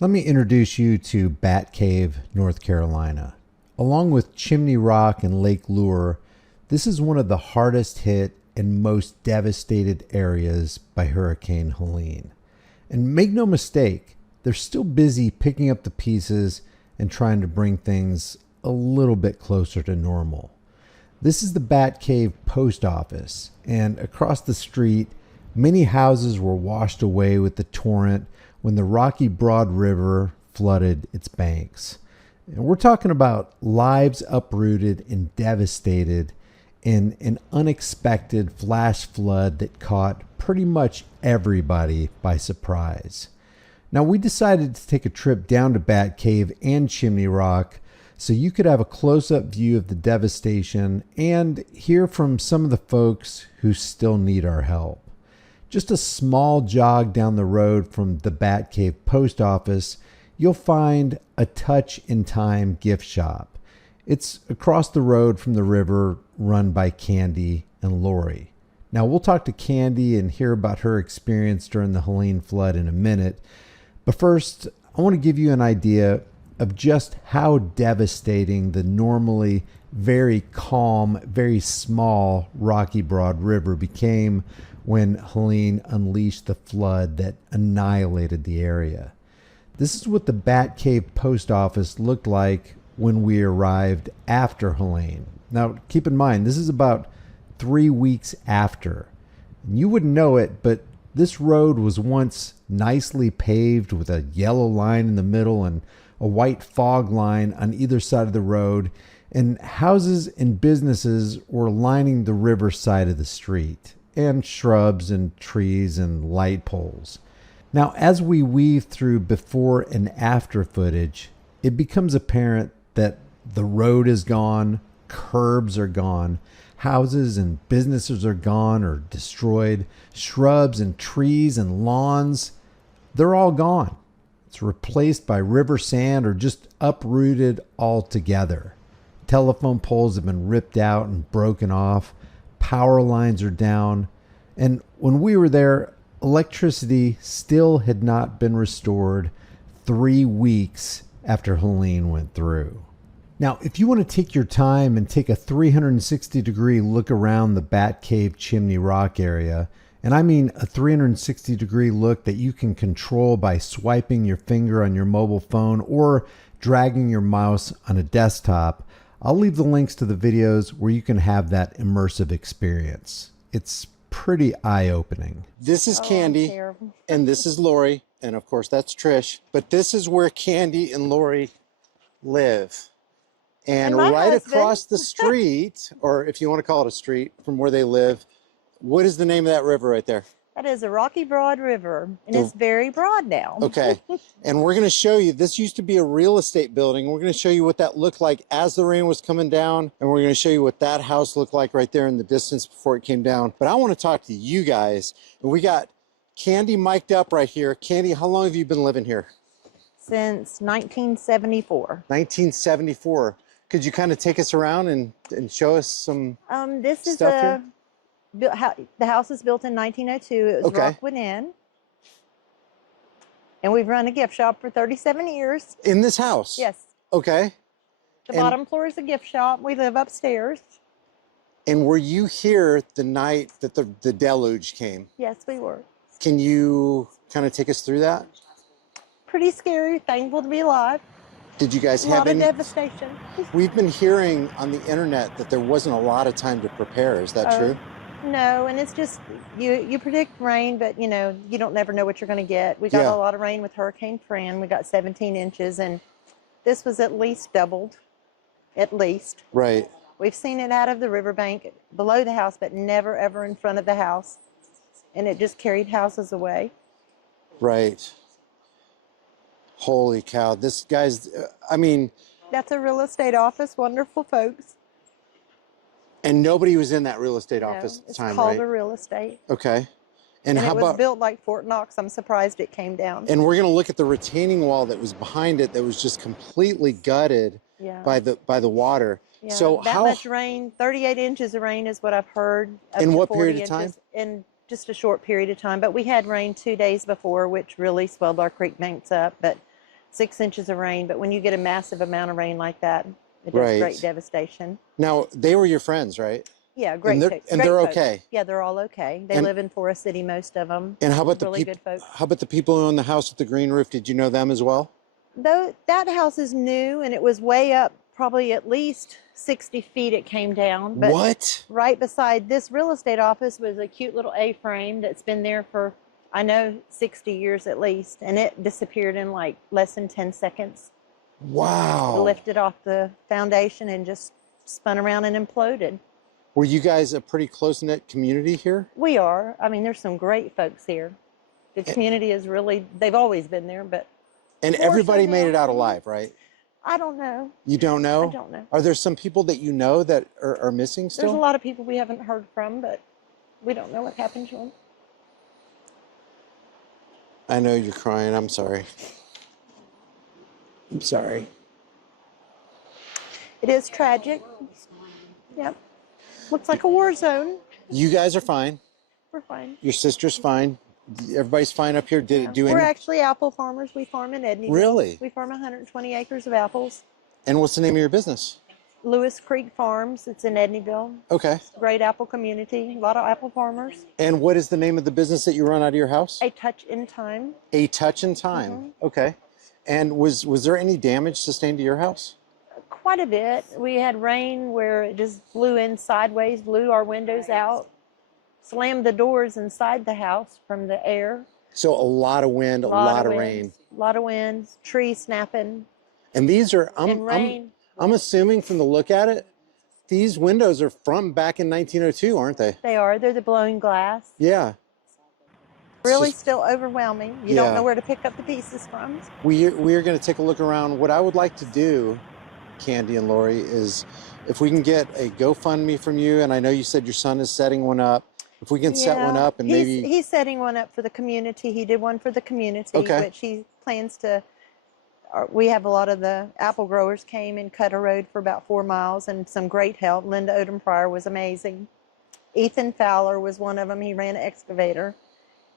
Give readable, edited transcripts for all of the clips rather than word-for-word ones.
Let me introduce you to Bat Cave, North Carolina. Along with Chimney Rock and Lake Lure, this is one of the hardest hit and most devastated areas by Hurricane Helene. And make no mistake, they're still busy picking up the pieces and trying to bring things a little bit closer to normal. This is the Bat Cave post office, and across the street, many houses were washed away with the torrent when the rocky Broad River flooded its banks. And we're talking about lives uprooted and devastated in an unexpected flash flood that caught pretty much everybody by surprise. Now, we decided to take a trip down to Bat Cave and Chimney Rock so you could have a close-up view of the devastation and hear from some of the folks who still need our help. Just a small jog down the road from the Bat Cave post office, you'll find a Touch in Time gift shop. It's across the road from the river, run by Candy and Lori. Now, we'll talk to Candy and hear about her experience during the Helene flood in a minute. But first, I want to give you an idea of just how devastating the normally very calm, very small Rocky Broad River became when Helene unleashed the flood that annihilated the area. This is what the Bat Cave post office looked like when we arrived after Helene. Now, keep in mind, this is about 3 weeks after. And you wouldn't know it, but this road was once nicely paved with a yellow line in the middle and a white fog line on either side of the road, and houses and businesses were lining the river side of the street, and shrubs and trees and light poles. Now, as we weave through before and after footage, it becomes apparent that the road is gone, curbs are gone, houses and businesses are gone or destroyed, shrubs and trees and lawns, they're all gone. It's replaced by river sand or just uprooted altogether. Telephone poles have been ripped out and broken off. Power lines are down. And when we were there, electricity still had not been restored 3 weeks after Helene went through. Now, if you want to take your time and take a 360-degree look around the Bat Cave Chimney Rock area, and I mean a 360-degree look that you can control by swiping your finger on your mobile phone or dragging your mouse on a desktop, I'll leave the links to the videos where you can have that immersive experience. It's pretty eye-opening. This is Candy, and this is Lori, and of course that's Trish, but this is where Candy and Lori live. And right across the street, or if you want to call it a street from where they live, what is the name of that river right there? That is a Rocky Broad River, and it's very broad now. Okay, and we're going to show you, this used to be a real estate building. We're going to show you what that looked like as the rain was coming down, and we're going to show you what that house looked like right there in the distance before it came down. But I want to talk to you guys, and we got Candy mic'd up right here. Candy, how long have you been living here? Since 1974. 1974. Could you kind of take us around and show us some This is stuff here? The house was built in 1902. It was Rockwood Inn. And we've run a gift shop for 37 years. In this house? Yes. Okay. The bottom floor is a gift shop. We live upstairs. And were you here the night that the deluge came? Yes, we were. Can you kind of take us through that? Pretty scary. Thankful to be alive. Did you guys a have lot any of devastation? We've been hearing on the internet that there wasn't a lot of time to prepare. Is that true? No, and it's just you predict rain, but you know you don't never know what you're going to get. We got a lot of rain with Hurricane Fran. We got 17 inches, and this was at least doubled, at least. Right. We've seen it out of the riverbank below the house, but never ever in front of the house, and it just carried houses away. Right. Holy cow! This guy's. I mean. That's a real estate office. Wonderful folks. And nobody was in that real estate office at the time, right? It's called a real estate. Okay. And how it was built like Fort Knox. I'm surprised it came down. And we're going to look at the retaining wall that was behind it that was just completely gutted by the water. Yeah, so that much rain, 38 inches of rain is what I've heard. In what period of time? In just a short period of time. But we had rain 2 days before, which really swelled our creek banks up. But 6 inches of rain. But when you get a massive amount of rain like that, it does Right. great devastation. Now, they were your friends, right? Yeah, great. And they're okay. Yeah, they're all okay. They live in Forest City, most of them. And how about really good folks? How about the people who own the house with the green roof? Did you know them as well? Though that house is new and it was way up, probably at least 60 feet it came down. But what? Right beside this real estate office was a cute little A-frame that's been there for, I know, 60 years at least. And it disappeared in like less than 10 seconds. Wow. It lifted off the foundation and just spun around and imploded. Were you guys a pretty close-knit community here? We are. I mean, there's some great folks here. The community is really, they've always been there, but. And everybody made it out alive, right? I don't know. You don't know? I don't know. Are there some people that you know that are missing still? There's a lot of people we haven't heard from, but we don't know what happened to them. I know you're crying. I'm sorry. I'm sorry. It is tragic. Yep. Looks like a war zone. You guys are fine. We're fine. Your sister's fine. Everybody's fine up here. Did it do We're any? actually apple farmers. We farm in Edneyville. Really? We farm 120 acres of apples. And what's the name of your business? Lewis Creek Farms. It's in Edneyville. Okay. Great apple community. A lot of apple farmers. And what is the name of the business that you run out of your house? A Touch in Time. A Touch in Time. Okay. And was there any damage sustained to your house? Quite a bit. We had rain where it just blew in sideways, blew our windows out, slammed the doors inside the house from the air. So a lot of wind, a lot of rain. A lot of wind, trees snapping. And these are, rain. I'm assuming from the look at it, these windows are from back in 1902, aren't they? They are. They're the blown glass. Yeah. Really still overwhelming. You Yeah. don't know where to pick up the pieces from. We're going to take a look around. What I would like to do, Candy and Lori, is if we can get a GoFundMe from you, and I know you said your son is setting one up. If we can set one up and maybe... He's setting one up for the community. He did one for the community, which he plans to... We have a lot of the apple growers came and cut a road for about 4 miles and some great help. Linda Odom Pryor was amazing. Ethan Fowler was one of them. He ran an excavator.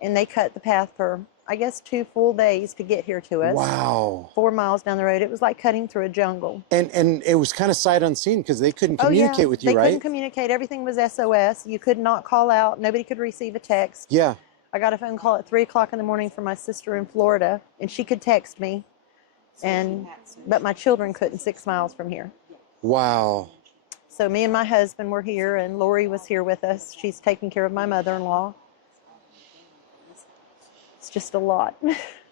And they cut the path for, I guess, 2 full days to get here to us. Wow. 4 miles down the road. It was like cutting through a jungle. And it was kind of sight unseen because they couldn't communicate with you, right? They couldn't communicate. Everything was SOS. You could not call out. Nobody could receive a text. Yeah. I got a phone call at 3 o'clock in the morning from my sister in Florida, and she could text me. But my children couldn't 6 miles from here. Wow. So me and my husband were here, and Lori was here with us. She's taking care of my mother-in-law. It's just a lot.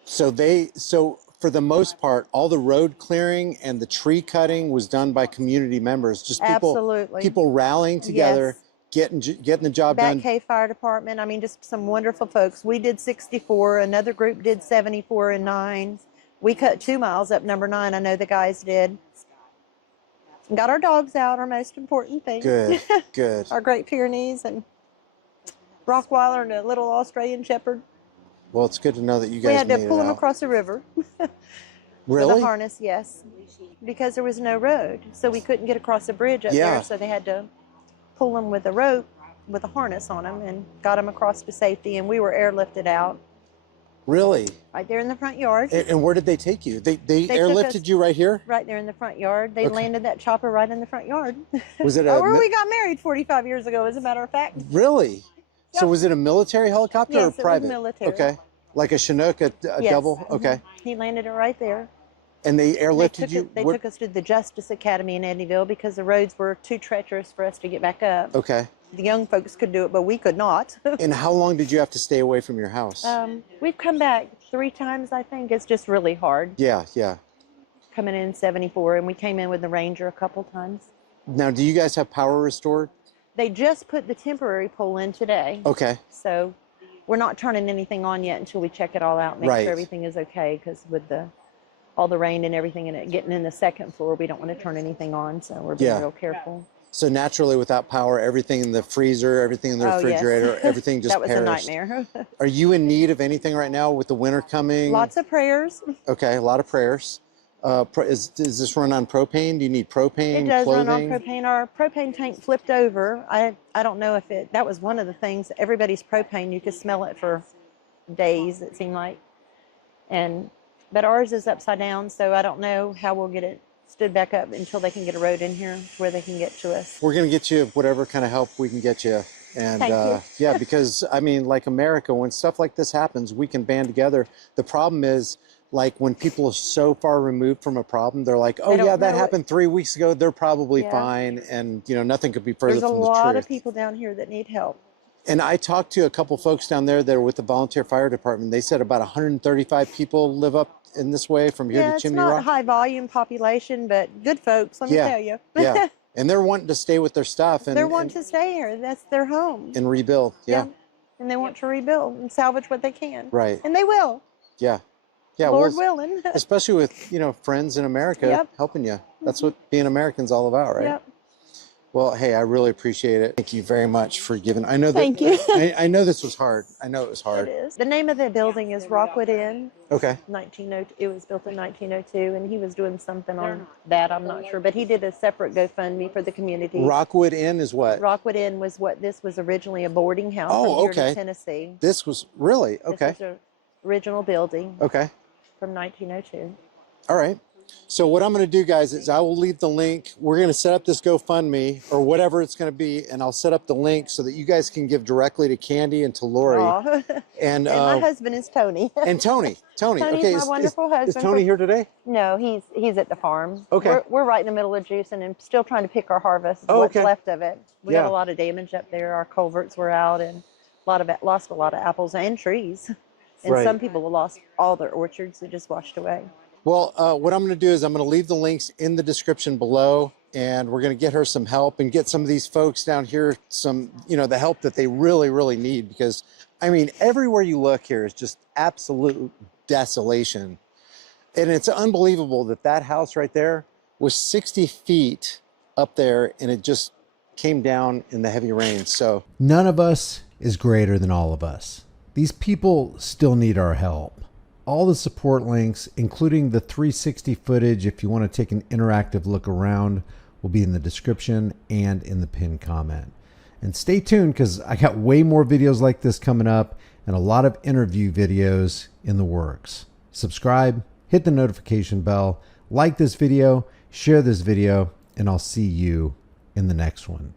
So for the most part, all the road clearing and the tree cutting was done by community members. Just people rallying together, getting the job done. Batcave Fire Department. I mean, just some wonderful folks. We did 64. Another group did 74 and 9. We cut 2 miles up number 9. I know the guys did. Got our dogs out, our most important thing. Good, good. Our Great Pyrenees and Rockweiler and a little Australian Shepherd. Well, it's good to know that you guys We had to made pull it them out. across the river. Really? With a harness, yes. Because there was no road. So we couldn't get across the bridge up there. So they had to pull them with a rope with a harness on them and got them across to safety. And we were airlifted out. Really? Right there in the front yard. And where did they take you? They airlifted you right here? Right there in the front yard. They landed that chopper right in the front yard. Was it where we got married 45 years ago, as a matter of fact. Really? Yep. So was it a military helicopter or private? It was military. Okay. Like a Chinook, a double? Okay. He landed it right there. And they airlifted you? They took us to the Justice Academy in Edneyville because the roads were too treacherous for us to get back up. Okay. The young folks could do it, but we could not. And how long did you have to stay away from your house? We've come back 3 times, I think. It's just really hard. Yeah, yeah. Coming in 74, and we came in with the Ranger a couple times. Now, do you guys have power restored? They just put the temporary pole in today. Okay. So we're not turning anything on yet until we check it all out, make sure everything is okay, because with all the rain and everything and it getting in the second floor, we don't want to turn anything on, so we're being real careful. So naturally, without power, everything in the freezer, everything in the refrigerator, everything just that was perished. A nightmare. Are you in need of anything right now with the winter coming? Lots of prayers. Okay, a lot of prayers. Does this run on propane? Do you need propane? It does clothing? run on propane. Our propane tank flipped over. I don't know if that was one of the things. Everybody's propane, you could smell it for days, it seemed like. And But ours is upside down, so I don't know how we'll get it stood back up until they can get a road in here where they can get to us. We're going to get you whatever kind of help we can get you. And Thank you. yeah, because I mean, like America, when stuff like this happens, we can band together. The problem is, like, when people are so far removed from a problem, they're like, oh They don't yeah, that know happened 3 weeks ago. They're probably Yeah. fine. And, you know, nothing could be further There's a from the lot truth. of people down here that need help. And I talked to a couple folks down there that are with the volunteer fire department. They said about 135 people live up in this way from here Yeah, to it's Chimney not Rock. high volume population, but good folks, let me Yeah. tell you. Yeah. And they're wanting to stay with their stuff and, They're wanting to stay here. That's their home. and rebuild. Yeah. And they want to rebuild and salvage what they can. Right. And they will. Yeah. Yeah. Lord well, willing. especially with, you know, friends in America Yep. helping you. That's what being American's all about, right? Yep. Well, hey, I really appreciate it. Thank you very much for giving. I know that. Thank you. I know this was hard. I know it was It hard. is. The name of the building is Rockwood Inn. Okay. 1902. It was built in 1902, and he was doing something on that. I'm not sure, but he did a separate GoFundMe for the community. Rockwood Inn is what? Rockwood Inn was what this was originally a boarding house Oh, from here okay. to Tennessee. This was really okay. This was the original building Okay. from 1902. All right. So what I'm going to do, guys, is I will leave the link. We're going to set up this GoFundMe or whatever it's going to be, and I'll set up the link so that you guys can give directly to Candy and to Lori. Aw. And my husband is Tony. and Tony. Tony's okay, my wonderful husband. Is Tony here today? No, he's at the farm. Okay. We're right in the middle of juicing and still trying to pick our harvest, Oh, what's okay. left of it. We Yeah. got a lot of damage up there. Our culverts were out and lost a lot of apples and trees. And Right. some people have lost all their orchards that just washed away. Well, what I'm going to do is I'm going to leave the links in the description below, and we're going to get her some help and get some of these folks down here some, you know, the help that they really, really need. Because, I mean, everywhere you look here is just absolute desolation. And it's unbelievable that that house right there was 60 feet up there, and it just came down in the heavy rain. So None of us is greater than all of us. These people still need our help. All the support links, including the 360 footage if you want to take an interactive look around, will be in the description and in the pinned comment. And stay tuned because I got way more videos like this coming up and a lot of interview videos in the works. Subscribe, hit the notification bell, like this video, share this video, and I'll see you in the next one.